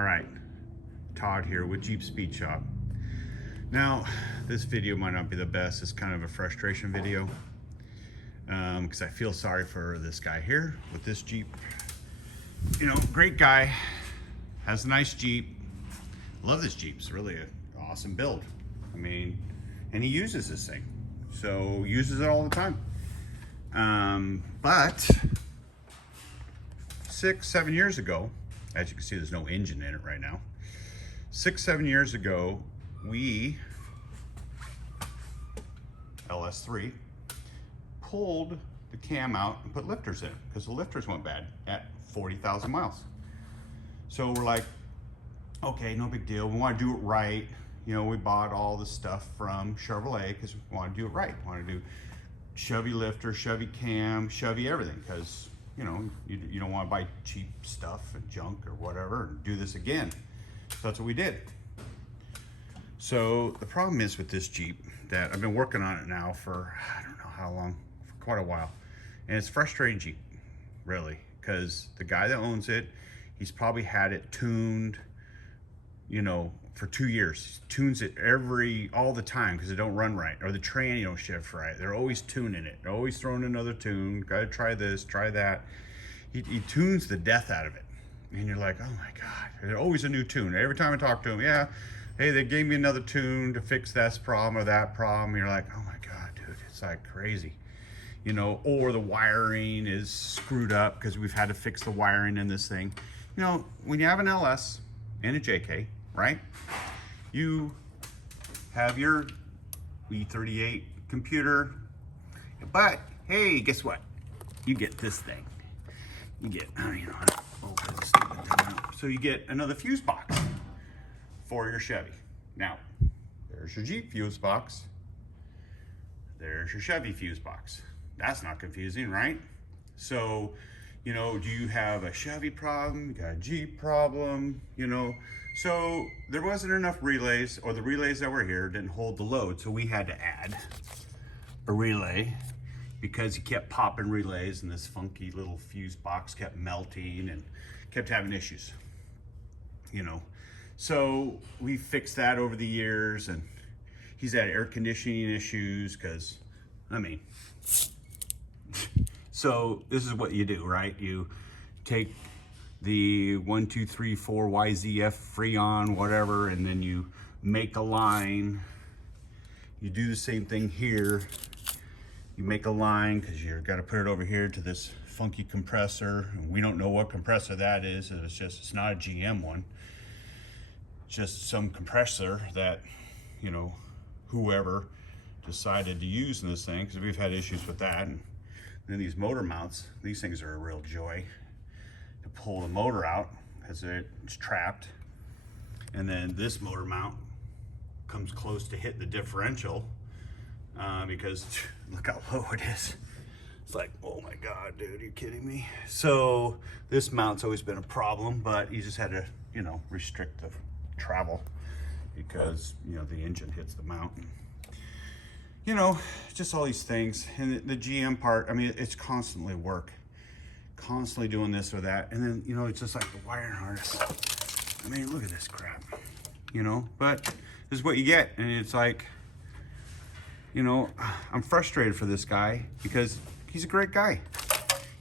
All right, Todd here with Jeep Speed Shop. Now, this video might not be the best. It's kind of a frustration video because I feel sorry for this guy here with this Jeep. You know, great guy, has a nice Jeep. Love this Jeep. It's really an awesome build. I mean, and he uses this thing, so uses it all the time. But 6-7 years ago, as you can see, there's no engine in it right now. 6-7 years ago, we, LS3, pulled the cam out and put lifters in it because the lifters went bad at 40,000 miles. So we're like, okay, no big deal. We want to do it right. You know, we bought all the stuff from Chevrolet because we want to do it right. We want to do Chevy lifter, Chevy cam, Chevy everything, because you know, you don't want to buy cheap stuff and junk or whatever and do this again. So that's what we did. So the problem is with this Jeep that I've been working on it now for, I don't know how long, for quite a while. And it's frustrating Jeep, really, because the guy that owns it, he's probably had it tuned, you know, for 2 years. He tunes it all the time because it don't run right, or the tranny don't shift right. They're always tuning it. They're always throwing another tune. Gotta try this, try that. He tunes the death out of it. And you're like, oh my God, there's always a new tune. Every time I talk to him, yeah, hey, they gave me another tune to fix this problem or that problem. You're like, oh my God, dude, it's like crazy. You know, or the wiring is screwed up because we've had to fix the wiring in this thing. You know, when you have an LS and a JK, right? You have your E38 computer, but hey, guess what? You get this thing. You get, you know, open this stupid thing up. So you get another fuse box for your Chevy. Now, there's your Jeep fuse box. There's your Chevy fuse box. That's not confusing, right? So, you know, do you have a Chevy problem? You got a Jeep problem, you know? So there wasn't enough relays, or the relays that were here didn't hold the load. So we had to add a relay because he kept popping relays and this funky little fuse box kept melting and kept having issues, you know? So we fixed that over the years, and he's had air conditioning issues because, I mean, so this is what you do, right? You take the 1, 2, 3, 4 YZF Freon, whatever, and then you make a line. You do the same thing here. You make a line because you're got to put it over here to this funky compressor. And we don't know what compressor that is. It's not a GM one. It's just some compressor that, you know, whoever decided to use in this thing, because we've had issues with that. And then these motor mounts, these things are a real joy to pull the motor out because it's trapped. And then this motor mount comes close to hitting the differential because look how low it is. It's like, oh my God, dude, are you kidding me? So this mount's always been a problem, but you just had to, you know, restrict the travel because, you know, the engine hits the mount. You know, just all these things. And the GM part, I mean, it's constantly work. Constantly doing this or that. And then, you know, it's just like the wiring harness. I mean, look at this crap, you know, but this is what you get. And it's like, you know, I'm frustrated for this guy because he's a great guy.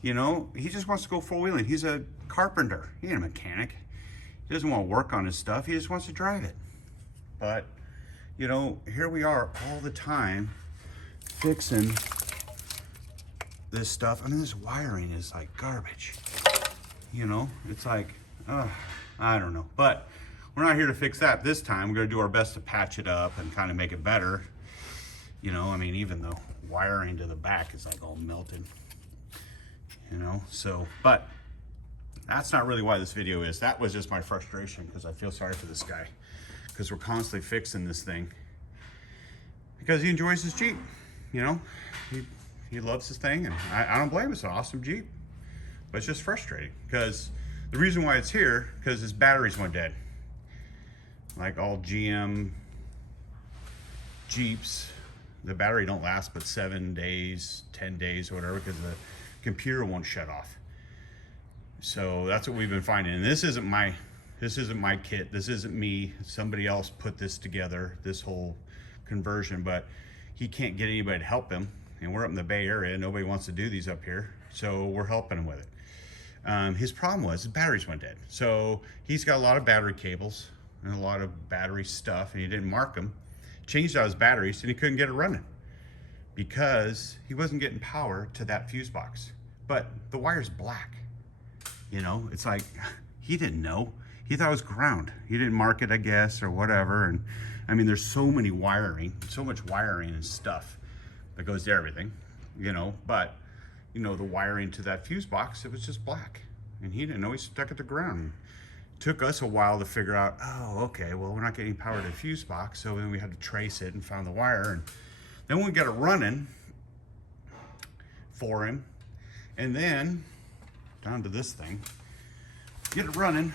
You know, he just wants to go four-wheeling. He's a carpenter. He ain't a mechanic. He doesn't want to work on his stuff. He just wants to drive it. But, you know, here we are all the time fixing this stuff. I mean, this wiring is like garbage. You know, it's like, I don't know. But we're not here to fix that this time. We're going to do our best to patch it up and kind of make it better. You know, I mean, even the wiring to the back is like all melted. You know, so, but that's not really why this video is. That was just my frustration because I feel sorry for this guy because we're constantly fixing this thing because he enjoys his Jeep. You know, he loves this thing, and I don't blame him. It's an awesome Jeep, but it's just frustrating because the reason why it's here because his batteries went dead. Like all GM Jeeps, the battery don't last but 7 days, 10 days, or whatever, because the computer won't shut off. So that's what we've been finding. And this isn't my This isn't my kit. This isn't me. Somebody else put this together, this whole conversion, but he can't get anybody to help him. And we're up in the Bay Area. Nobody wants to do these up here. So we're helping him with it. His problem was his batteries went dead. So he's got a lot of battery cables and a lot of battery stuff, and he didn't mark them. Changed out his batteries, and he couldn't get it running because he wasn't getting power to that fuse box. But the wire's black. You know, it's like, he didn't know. He thought it was ground. He didn't mark it, I guess, or whatever. And I mean, there's so many wiring, so much wiring and stuff that goes to everything, you know, but you know, the wiring to that fuse box, it was just black. And he didn't know, he stuck it to ground. Took us a while to figure out, oh, okay, well, we're not getting power to the fuse box. So then we had to trace it and found the wire. And then we got it running for him. And then down to this thing, get it running.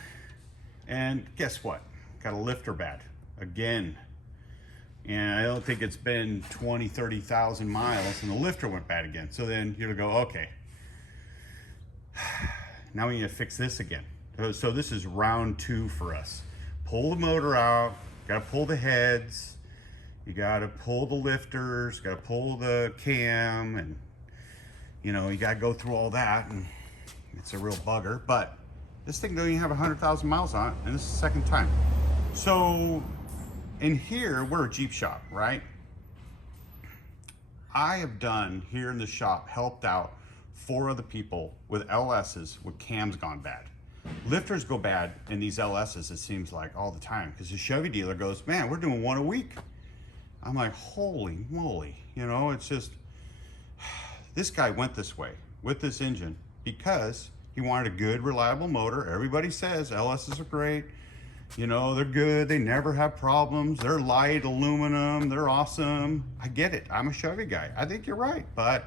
And guess what? Got a lifter bad again. And I don't think it's been 20, 30,000 miles and the lifter went bad again. So then you're gonna go, okay, now we need to fix this again. So this is round 2 for us. Pull the motor out, gotta pull the heads, you gotta pull the lifters, gotta pull the cam, and you know, you gotta go through all that, and it's a real bugger. But this thing don't even have 100,000 miles on it, and this is the second time. So in here, we're a Jeep shop, right? I have done here in the shop, helped out 4 other people with LS's with cams gone bad. Lifters go bad in these LS's, it seems like, all the time, because the Chevy dealer goes, man, we're doing 1 a week. I'm like, holy moly. You know, it's just, this guy went this way with this engine because he wanted a good, reliable motor. Everybody says LS's are great. You know, they're good. They never have problems. They're light aluminum. They're awesome. I get it. I'm a Chevy guy. I think you're right. But,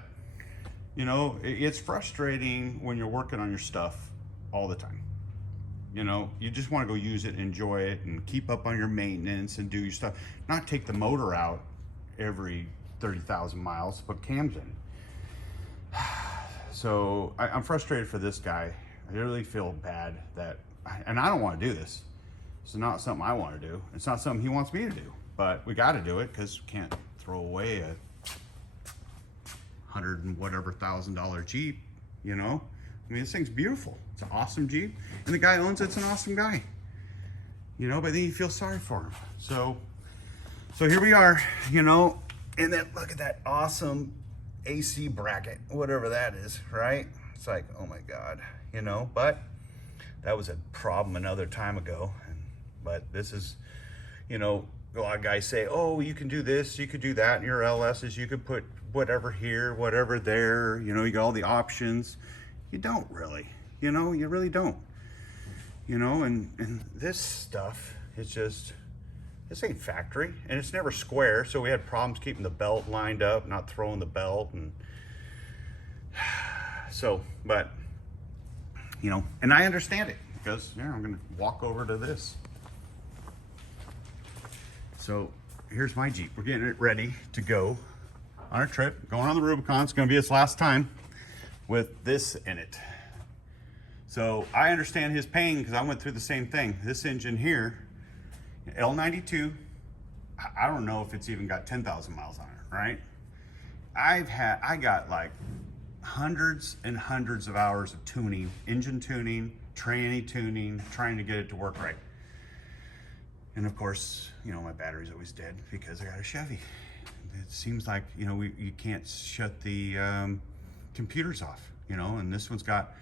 you know, it's frustrating when you're working on your stuff all the time. You know, you just want to go use it, enjoy it, and keep up on your maintenance and do your stuff. Not take the motor out every 30,000 miles, put cams in. So I'm frustrated for this guy. I really feel bad that, and I don't want to do this. It's not something I want to do. It's not something he wants me to do, but we got to do it because we can't throw away a $100 and whatever $1,000 Jeep, you know? I mean, this thing's beautiful. It's an awesome Jeep, and the guy owns it's an awesome guy, you know, but then you feel sorry for him. So here we are, you know, and then look at that awesome AC bracket, whatever that is, right? It's like, oh my God, you know, but that was a problem another time ago. But this is, you know, a lot of guys say, oh, you can do this, you could do that in your LS's, you could put whatever here, whatever there, you know, you got all the options. You don't really, you know, you really don't. You know, and this stuff is just, this ain't factory, and it's never square, so we had problems keeping the belt lined up, not throwing the belt, and so, but, you know, and I understand it, because, yeah, I'm gonna walk over to this. So here's my Jeep. We're getting it ready to go on a trip, going on the Rubicon. It's gonna be its last time with this in it. So I understand his pain because I went through the same thing. This engine here, L92, I don't know if it's even got 10,000 miles on it, right? I got like hundreds and hundreds of hours of tuning, engine tuning, tranny tuning, trying to get it to work right. And of course, you know, my battery's always dead because I got a Chevy. It seems like, you know, you can't shut the computers off, you know, and this one's got,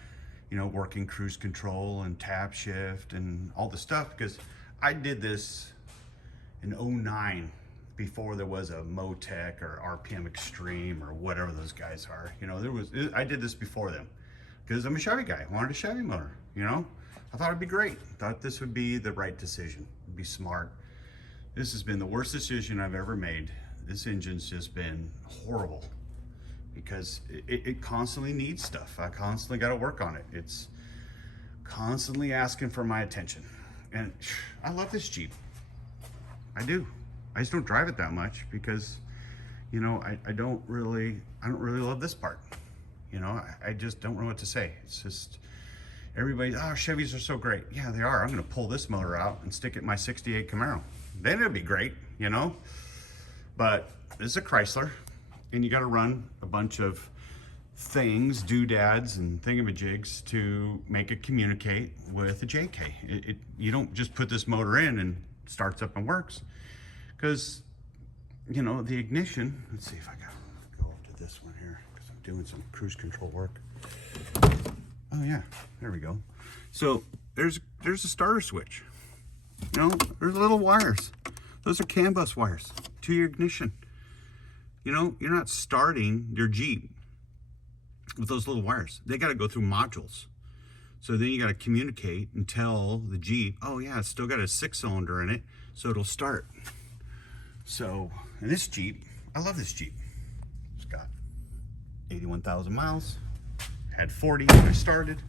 you know, working cruise control and tab shift and all the stuff, because I did this in 09 before there was a Motec or RPM Extreme or whatever those guys are. You know, I did this before them because I'm a Chevy guy. I wanted a Chevy motor, you know. I thought it'd be great. Thought this would be the right decision. It'd be smart. This has been the worst decision I've ever made. This engine's just been horrible because it constantly needs stuff. I constantly got to work on it. It's constantly asking for my attention. And I love this Jeep. I do. I just don't drive it that much because, you know, I don't really love this part. You know, I just don't know what to say. It's just, Everybody's, oh, Chevys are so great. Yeah, they are. I'm gonna pull this motor out and stick it in my 68 Camaro. Then it'll be great, you know? But this is a Chrysler, and you gotta run a bunch of things, doodads and thingamajigs to make it communicate with a JK. You don't just put this motor in and starts up and works. Because, you know, the ignition, let's see if I gotta go up to this one here, because I'm doing some cruise control work. Oh yeah, there we go. So there's a starter switch. You know, there's little wires. Those are CAN bus wires to your ignition. You know, you're not starting your Jeep with those little wires. They got to go through modules. So then you got to communicate and tell the Jeep, oh yeah, it's still got a 6-cylinder in it, so it'll start. So, and this Jeep, I love this Jeep. It's got 81,000 miles, had 40 when I started.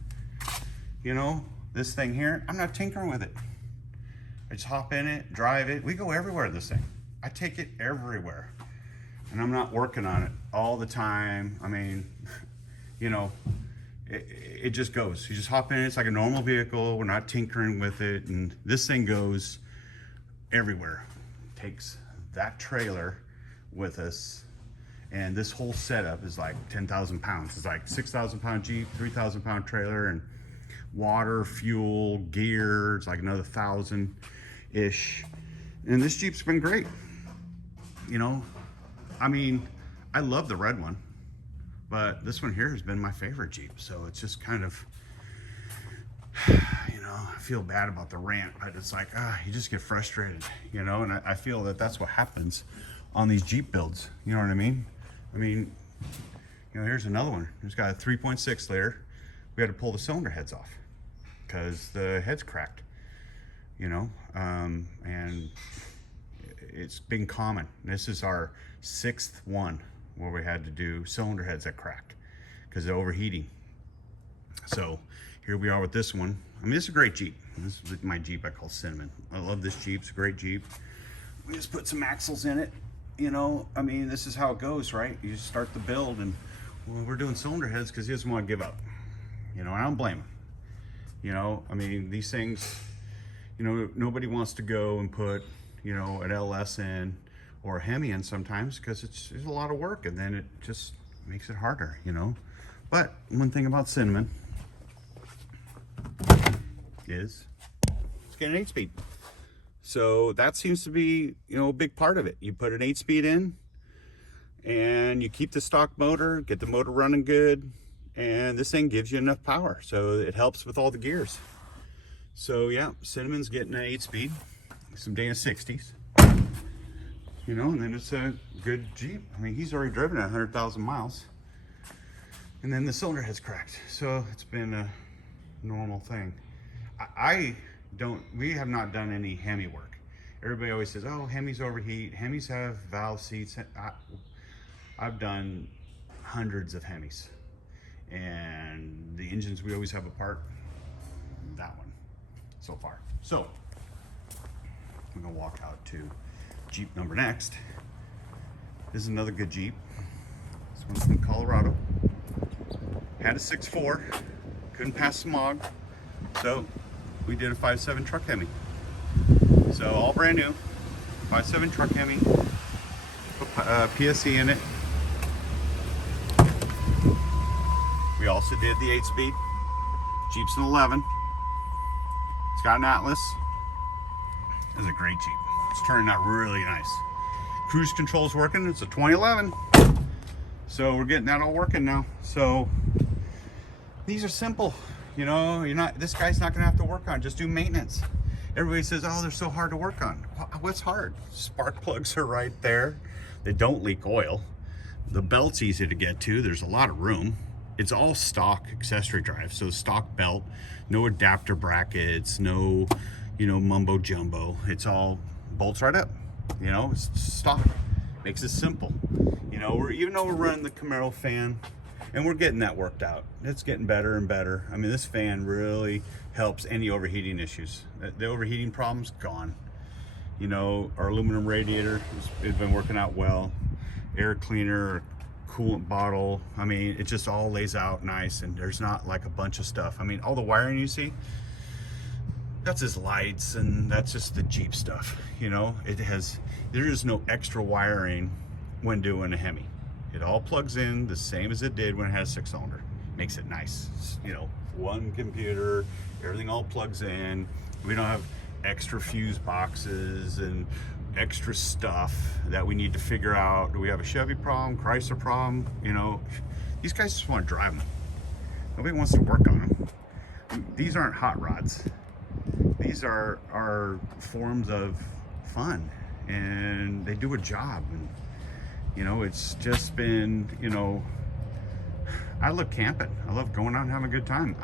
You know, this thing here, I'm not tinkering with it. I just hop in it, drive it. We go everywhere with this thing. I take it everywhere. And I'm not working on it all the time. I mean, you know, it just goes. You just hop in, it's like a normal vehicle. We're not tinkering with it. And this thing goes everywhere. Takes that trailer with us. And this whole setup is like 10,000 pounds. It's like 6,000 pound Jeep, 3,000 pound trailer, and water, fuel, gear. It's like another 1,000-ish. And this Jeep's been great. You know, I mean, I love the red one, but this one here has been my favorite Jeep. So it's just kind of, you know, I feel bad about the rant, but it's like, you just get frustrated, you know, and I feel that that's what happens on these Jeep builds. You know what I mean? I mean, you know, here's another one. It's got a 3.6 liter. We had to pull the cylinder heads off because the head's cracked, you know, and it's been common. This is our 6th one where we had to do cylinder heads that cracked because of overheating. So here we are with this one. I mean, this is a great Jeep. This is my Jeep I call Cinnamon. I love this Jeep. It's a great Jeep. We just put some axles in it. You know, I mean, this is how it goes, right? You just start the build, and well, we're doing cylinder heads because he doesn't want to give up. You know, I don't blame him. You know, I mean, these things, you know, nobody wants to go and put, you know, an LS in or a Hemi in sometimes because it's a lot of work, and then it just makes it harder, you know. But one thing about Cinnamon is it's getting an 8-speed. So that seems to be, you know, a big part of it. You put an 8-speed in and you keep the stock motor, get the motor running good, and this thing gives you enough power. So it helps with all the gears. So yeah, Cinnamon's getting an 8-speed, some Dana 60s, you know, and then it's a good Jeep. I mean, he's already driven at 100,000 miles. And then the cylinder head's cracked. So it's been a normal thing. We have not done any Hemi work. Everybody always says, oh, Hemis overheat. Hemis have valve seats. I've done hundreds of Hemis. And the engines we always have apart, that one so far. So I'm gonna walk out to Jeep number next. This is another good Jeep. This one's from Colorado. Had a 6.4, couldn't pass smog. So we did a 5.7 truck Hemi. So all brand new, 5.7 truck Hemi, put PSE in it. We also did the 8-speed. Jeep's an 11. It's got an Atlas. It's a great Jeep. It's turning out really nice. Cruise control's working. It's a 2011. So we're getting that all working now. So these are simple. You know, this guy's not gonna have to work on, just do maintenance. Everybody says, oh, they're so hard to work on. What's hard? Spark plugs are right there. They don't leak oil. The belt's easy to get to. There's a lot of room. It's all stock accessory drive. So stock belt, no adapter brackets, no, you know, mumbo jumbo. It's all bolts right up, you know, it's stock. Makes it simple. You know, even though we're running the Camaro fan, and we're getting that worked out. It's getting better and better. I mean, this fan really helps any overheating issues. The overheating problem's gone. You know, our aluminum radiator has been working out well. Air cleaner, coolant bottle. I mean, it just all lays out nice, and there's not like a bunch of stuff. I mean, all the wiring you see, that's his lights, and that's just the Jeep stuff. You know, there is no extra wiring when doing a Hemi. It all plugs in the same as it did when it had a 6-cylinder. Makes it nice. You know, one computer, everything all plugs in. We don't have extra fuse boxes and extra stuff that we need to figure out. Do we have a Chevy problem, Chrysler problem? You know, these guys just want to drive them. Nobody wants to work on them. These aren't hot rods. These are forms of fun, and they do a job. And you know, it's just been, you know, I love camping. I love going out and having a good time.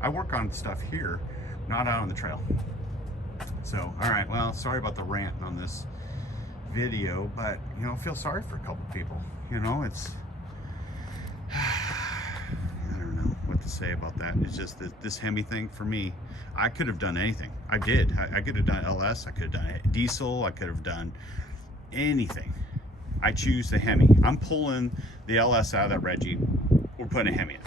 I work on stuff here, not out on the trail. So, all right, well, sorry about the rant on this video, but, you know, I feel sorry for a couple people. You know, it's, I don't know what to say about that. It's just that this Hemi thing for me, I could have done anything. I did. I could have done LS, I could have done diesel, I could have done anything. I choose the Hemi. I'm pulling the LS out of that red Jeep. We're putting a Hemi in.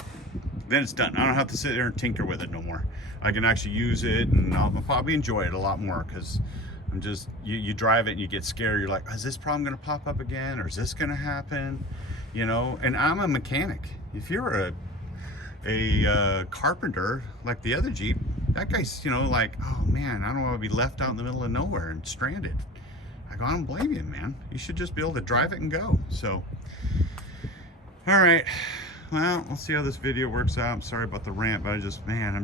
Then it's done. I don't have to sit there and tinker with it no more. I can actually use it, and I'll probably enjoy it a lot more, because I'm just, you drive it and you get scared. You're like, is this problem gonna pop up again, or is this gonna happen? You know, and I'm a mechanic. If you're a carpenter like the other Jeep, that guy's, you know, like, oh man, I don't want to be left out in the middle of nowhere and stranded. I don't blame you, man. You should just be able to drive it and go. So, all right. Well, we'll see how this video works out. I'm sorry about the rant, but I'm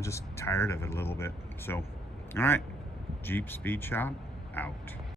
just tired of it a little bit. So, all right. Jeep Speed Shop out.